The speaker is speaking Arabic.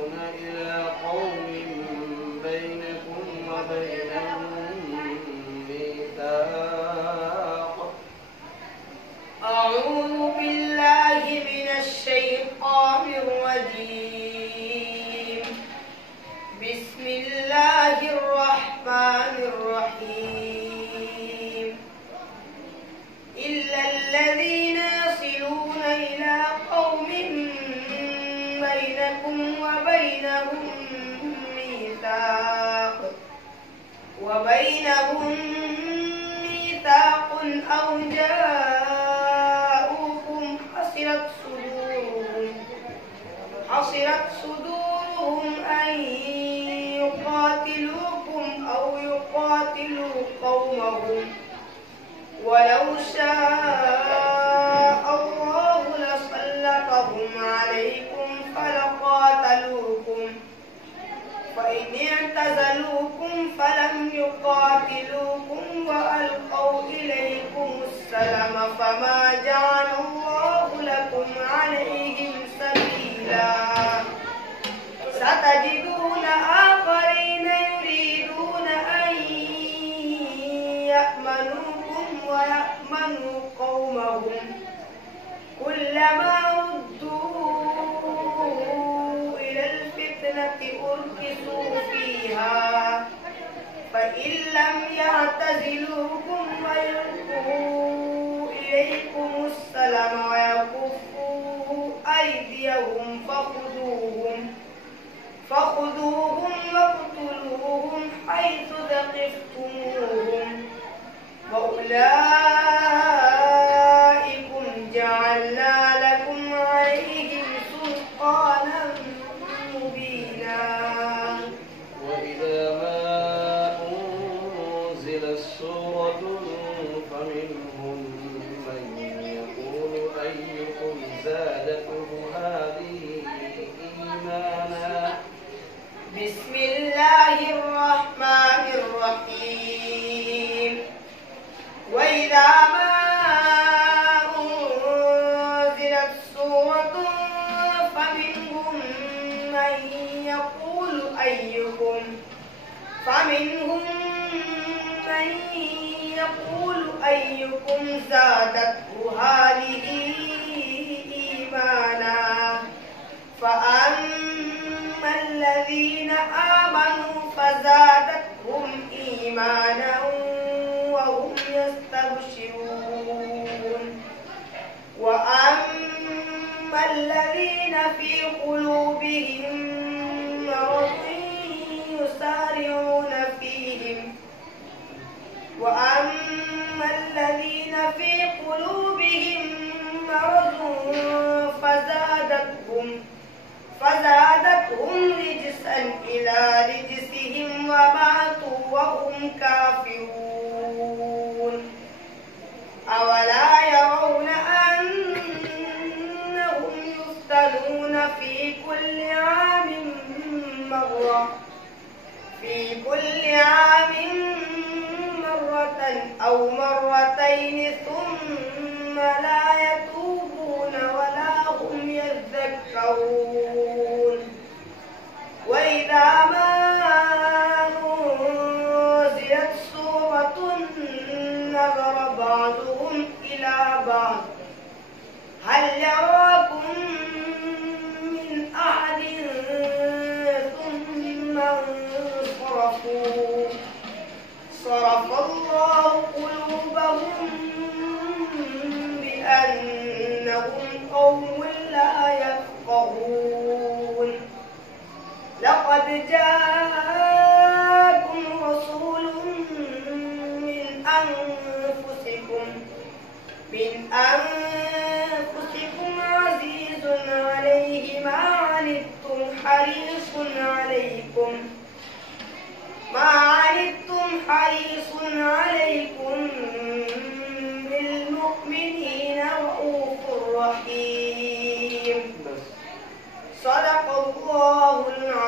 تصلون إلى قوم بينكم وبينهم ميثاق. أعوذ بالله من الشيطان الرجيم. بسم الله الرحمن الرحيم. إلا الذين يصلون إلى قوم بينكم وبينهم ميثاق أو جاءوكم حصرت صدورهم أن يقاتلوكم أو يقاتلوا قومهم، ولو شاء الله لسلطهم عليكم فلقاتلوكم، فإن اعتزلوكم فلم يقاتلوكم وألقوا إليكم السلم فما جعل الله لكم عليهم سبيلا. ستجدون آخرين يريدون أن يأمنوكم ويأمنوا قومهم، كلما ردوا إلى الفتنة أركسوا فيها، فإن لم يعتزلوكم ويلقوا إليكم السلم ويكفوا أيديهم فخذوهم واقتلوهم حيث ثقفتموهم، وأولئكم جعلنا لكم عليهم سلطانا مبينا. وإذا ما أنزلت سورة فمنهم من يقول أيكم زادته هذه إيمانا. بسم الله الرحمن الرحيم. وإذا ما أنزلت سورة فمنهم من يقول أيكم زادته هذه إيمانا، فأما الذين آمنوا فزادتهم إيمانا وهم يستبشرون، وأما الذين في قلوبهم مرض يسارعون فيهم فزادتهم رجسا إلى رجسهم وماتوا وهم كافرون. أولا يرون أنهم يفتنون في كل عام مرة أو مرتين ثم لا يتوبون ولا هم يذكرون. وإذا ما أنزلت سورة نظر بعضهم إلى بعض هل يراكم من أحد ثم انصرفوا، صرف الله قلوبهم بأنهم قوم لا يفقهون. لقد جاءكم رسول من أنفسكم عزيز عليه ما عنتم حريص عليكم بالمؤمنين رؤوف رحيم. صدق الله العظيم.